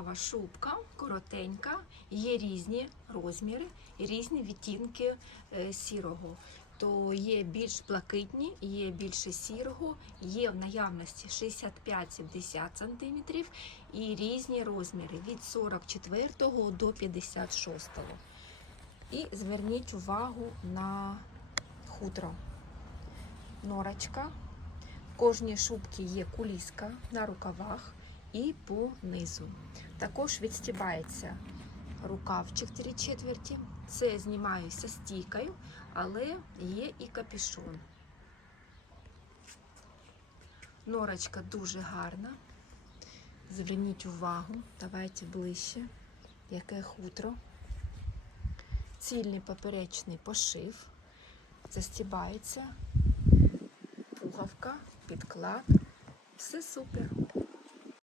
мехова шубка, коротенька, є різні розміри, різні відтінки е, сірого. То є більш блакитні, є більше сірого, є в наявності 65-70 см і різні розміри від 44 до 56. І зверніть увагу на хутро. Норочка. В кожній шубці є куліска на рукавах і по низу. Також відстібається рукавчик 3 четверті. Це знімаюся стійкою, але є і капюшон. Норочка дуже гарна. Зверніть увагу, давайте ближче, яке хутро. Цільний поперечний пошив, застібається, пуговка, підклад. Все супер.